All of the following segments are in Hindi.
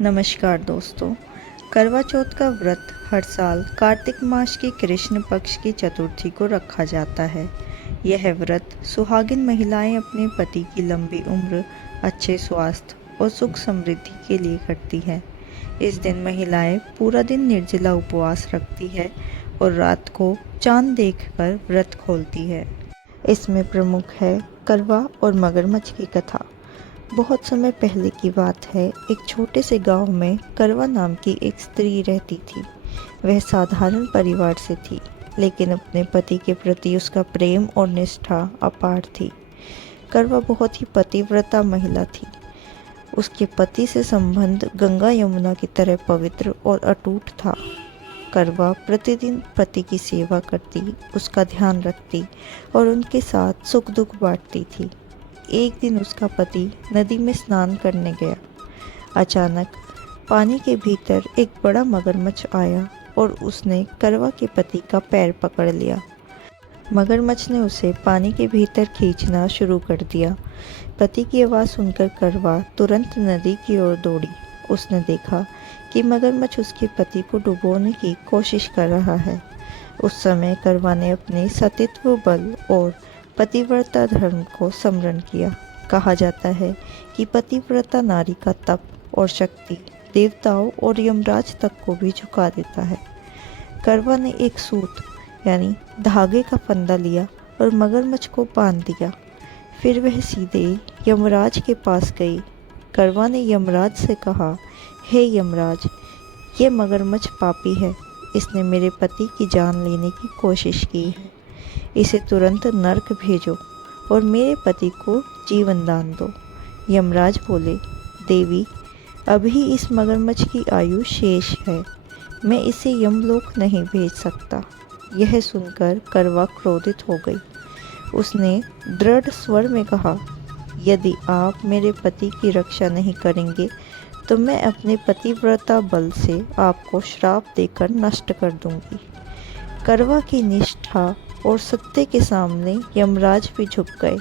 नमस्कार दोस्तों। करवा चौथ का व्रत हर साल कार्तिक मास की कृष्ण पक्ष की चतुर्थी को रखा जाता है। यह व्रत सुहागिन महिलाएं अपने पति की लंबी उम्र, अच्छे स्वास्थ्य और सुख समृद्धि के लिए करती हैं। इस दिन महिलाएं पूरा दिन निर्जला उपवास रखती है और रात को चांद देखकर व्रत खोलती है। इसमें प्रमुख है करवा और मगरमच्छ की कथा। बहुत समय पहले की बात है। एक छोटे से गांव में करवा नाम की एक स्त्री रहती थी। वह साधारण परिवार से थी, लेकिन अपने पति के प्रति उसका प्रेम और निष्ठा अपार थी। करवा बहुत ही पतिव्रता महिला थी। उसके पति से संबंध गंगा यमुना की तरह पवित्र और अटूट था। करवा प्रतिदिन पति की सेवा करती, उसका ध्यान रखती और उनके साथ सुख दुख बांटती थी। एक दिन उसका पति नदी में स्नान करने गया। अचानक पानी के भीतर एक बड़ा मगरमच्छ आया और उसने करवा के पति का पैर पकड़ लिया। मगरमच्छ ने उसे पानी के भीतर खींचना शुरू कर दिया। पति की आवाज़ सुनकर करवा तुरंत नदी की ओर दौड़ी। उसने देखा कि मगरमच्छ उसके पति को डुबोने की कोशिश कर रहा है। उस समय करवा ने अपने सतीत्व बल और पतिव्रता धर्म को स्मरण किया। कहा जाता है कि पतिव्रता नारी का तप और शक्ति देवताओं और यमराज तक को भी झुका देता है। करवा ने एक सूत यानी धागे का फंदा लिया और मगरमच्छ को बांध दिया। फिर वह सीधे यमराज के पास गई। करवा ने यमराज से कहा, हे यमराज, ये मगरमच्छ पापी है। इसने मेरे पति की जान लेने की कोशिश की है। इसे तुरंत नर्क भेजो और मेरे पति को जीवन दान दो। यमराज बोले, देवी, अभी इस मगरमच्छ की आयु शेष है। मैं इसे यमलोक नहीं भेज सकता। यह सुनकर करवा क्रोधित हो गई। उसने दृढ़ स्वर में कहा, यदि आप मेरे पति की रक्षा नहीं करेंगे तो मैं अपने पतिव्रता बल से आपको श्राप देकर नष्ट कर दूंगी। करवा की निष्ठा और सत्य के सामने यमराज भी झुक गए।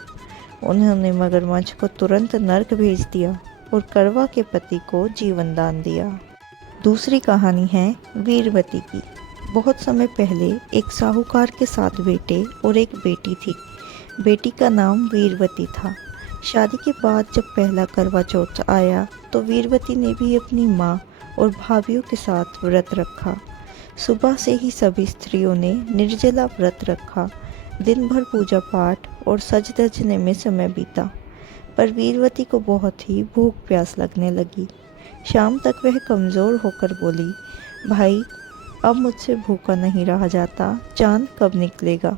उन्होंने मगरमच्छ को तुरंत नर्क भेज दिया और करवा के पति को जीवन दान दिया। दूसरी कहानी है वीरवती की। बहुत समय पहले एक साहूकार के 7 बेटे और एक बेटी थी। बेटी का नाम वीरवती था। शादी के बाद जब पहला करवा चौथ आया तो वीरवती ने भी अपनी माँ और भाभियों के साथ व्रत रखा। सुबह से ही सभी स्त्रियों ने निर्जला व्रत रखा। दिन भर पूजा पाठ और सज धजने में समय बीता, पर वीरवती को बहुत ही भूख प्यास लगने लगी। शाम तक वह कमज़ोर होकर बोली, भाई, अब मुझसे भूखा नहीं रहा जाता, चांद कब निकलेगा।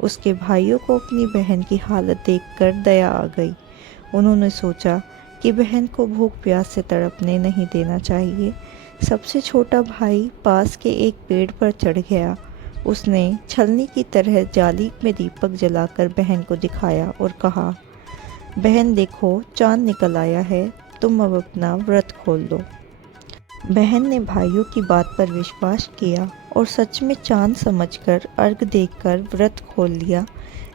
उसके भाइयों को अपनी बहन की हालत देखकर दया आ गई। उन्होंने सोचा कि बहन को भूख प्यास से तड़पने नहीं देना चाहिए। सबसे छोटा भाई पास के एक पेड़ पर चढ़ गया। उसने छलनी की तरह जाली में दीपक जलाकर बहन को दिखाया और कहा, बहन देखो, चांद निकल आया है, तुम अब अपना व्रत खोल दो। बहन ने भाइयों की बात पर विश्वास किया और सच में चांद समझकर अर्घ देकर व्रत खोल लिया।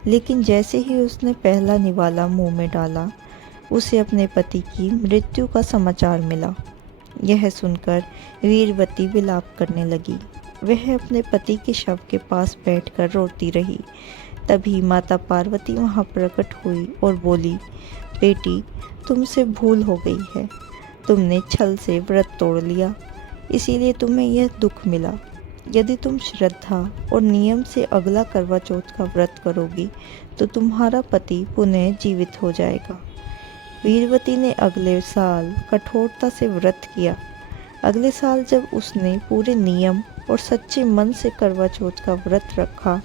लेकिन जैसे ही उसने पहला निवाला मुंह में डाला, उसे अपने पति की मृत्यु का समाचार मिला। यह सुनकर वीरवती विलाप करने लगी। वह अपने पति के शव के पास बैठकर रोती रही। तभी माता पार्वती वहां प्रकट हुई और बोली, बेटी, तुमसे भूल हो गई है। तुमने छल से व्रत तोड़ लिया, इसीलिए तुम्हें यह दुख मिला। यदि तुम श्रद्धा और नियम से अगला करवा चौथ का व्रत करोगी तो तुम्हारा पति पुनः जीवित हो जाएगा। वीरवती ने अगले साल कठोरता से व्रत किया। अगले साल जब उसने पूरे नियम और सच्चे मन से करवा चौथ का व्रत रखा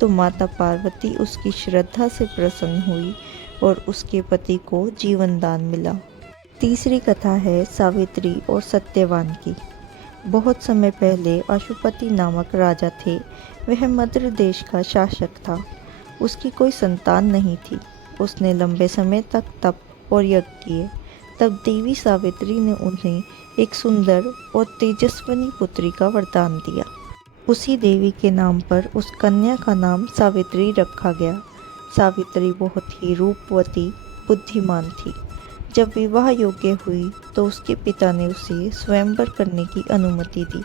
तो माता पार्वती उसकी श्रद्धा से प्रसन्न हुई और उसके पति को जीवन दान मिला। तीसरी कथा है सावित्री और सत्यवान की। बहुत समय पहले अशुपति नामक राजा थे। वह मद्र देश का शासक था। उसकी कोई संतान नहीं थी। उसने लंबे समय तक तप और यज्ञ किए। तब देवी सावित्री ने उन्हें एक सुंदर और तेजस्विनी पुत्री का वरदान दिया। उसी देवी के नाम पर उस कन्या का नाम सावित्री रखा गया। सावित्री बहुत ही रूपवती, बुद्धिमान थी। जब विवाह योग्य हुई तो उसके पिता ने उसे स्वयंवर करने की अनुमति दी।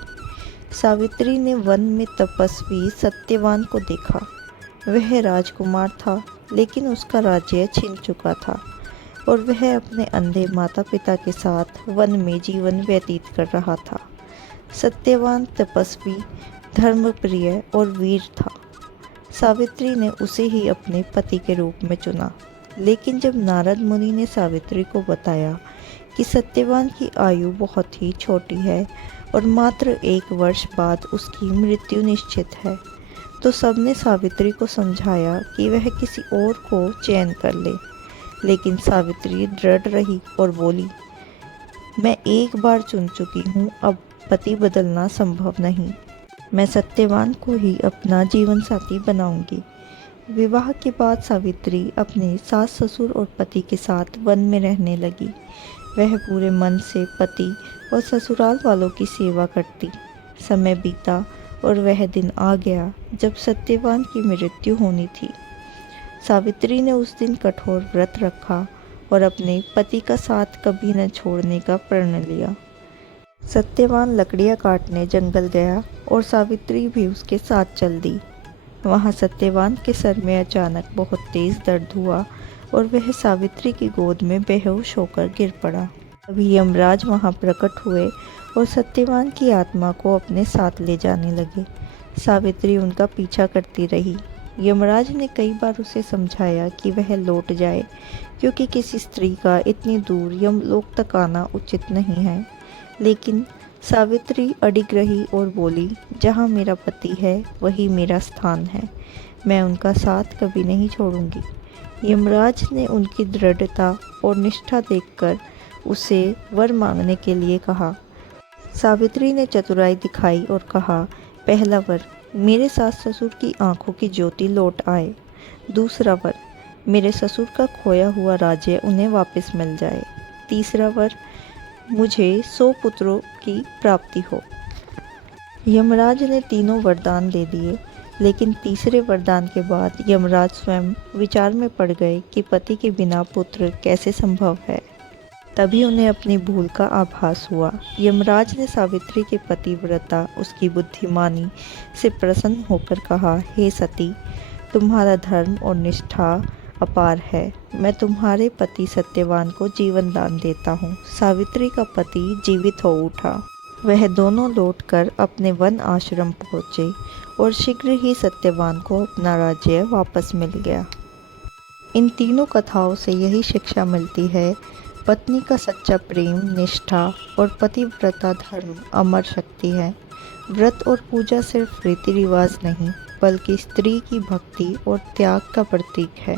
सावित्री ने वन में तपस्वी सत्यवान को देखा। वह राजकुमार था, लेकिन उसका राज्य छिन चुका था और वह अपने अंधे माता पिता के साथ वन में जीवन व्यतीत कर रहा था। सत्यवान तपस्वी, धर्मप्रिय और वीर था। सावित्री ने उसे ही अपने पति के रूप में चुना। लेकिन जब नारद मुनि ने सावित्री को बताया कि सत्यवान की आयु बहुत ही छोटी है और मात्र 1 वर्ष बाद उसकी मृत्यु निश्चित है, तो सबने सावित्री को समझाया कि वह किसी और को चयन कर ले। लेकिन सावित्री दृढ़ रही और बोली, मैं एक बार चुन चुकी हूँ, अब पति बदलना संभव नहीं। मैं सत्यवान को ही अपना जीवन साथी बनाऊंगी। विवाह के बाद सावित्री अपने सास ससुर और पति के साथ वन में रहने लगी। वह पूरे मन से पति और ससुराल वालों की सेवा करती। समय बीता और वह दिन आ गया जब सत्यवान की मृत्यु होनी थी। सावित्री ने उस दिन कठोर व्रत रखा और अपने पति का साथ कभी न छोड़ने का प्रण लिया। सत्यवान लकड़ियाँ काटने जंगल गया और सावित्री भी उसके साथ चल दी। वहाँ सत्यवान के सर में अचानक बहुत तेज दर्द हुआ और वह सावित्री की गोद में बेहोश होकर गिर पड़ा। अभी यमराज वहाँ प्रकट हुए और सत्यवान की आत्मा को अपने साथ ले जाने लगे। सावित्री उनका पीछा करती रही। यमराज ने कई बार उसे समझाया कि वह लौट जाए, क्योंकि किसी स्त्री का इतनी दूर यमलोक तक आना उचित नहीं है। लेकिन सावित्री अडिग रही और बोली, जहाँ मेरा पति है वही मेरा स्थान है। मैं उनका साथ कभी नहीं छोड़ूंगी। यमराज ने उनकी दृढ़ता और निष्ठा देखकर उसे वर मांगने के लिए कहा। सावित्री ने चतुराई दिखाई और कहा, पहला वर, मेरे सास ससुर की आंखों की ज्योति लौट आए। दूसरा वर, मेरे ससुर का खोया हुआ राज्य उन्हें वापस मिल जाए। तीसरा वर, मुझे 100 पुत्रों की प्राप्ति हो। यमराज ने तीनों वरदान दे दिए, लेकिन तीसरे वरदान के बाद यमराज स्वयं विचार में पड़ गए कि पति के बिना पुत्र कैसे संभव है। तभी उन्हें अपनी भूल का आभास हुआ। यमराज ने सावित्री के पतिव्रता, उसकी बुद्धिमानी से प्रसन्न होकर कहा, हे सती, तुम्हारा धर्म और निष्ठा अपार है। मैं तुम्हारे पति सत्यवान को जीवन दान देता हूँ। सावित्री का पति जीवित हो उठा। वह दोनों लौटकर अपने वन आश्रम पहुँचे और शीघ्र ही सत्यवान को अपना राज्य वापस मिल गया। इन तीनों कथाओं से यही शिक्षा मिलती है, पत्नी का सच्चा प्रेम, निष्ठा और पतिव्रता धर्म अमर शक्ति है। व्रत और पूजा सिर्फ रीति रिवाज नहीं, बल्कि स्त्री की भक्ति और त्याग का प्रतीक है।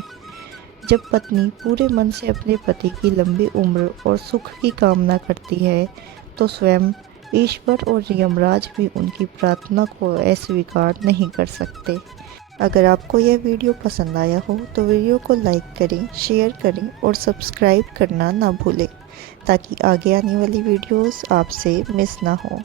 जब पत्नी पूरे मन से अपने पति की लंबी उम्र और सुख की कामना करती है, तो स्वयं ईश्वर और यमराज भी उनकी प्रार्थना को अस्वीकार नहीं कर सकते। अगर आपको यह वीडियो पसंद आया हो तो वीडियो को लाइक करें, शेयर करें और सब्सक्राइब करना ना भूलें, ताकि आगे आने वाली वीडियोस आपसे मिस ना हो।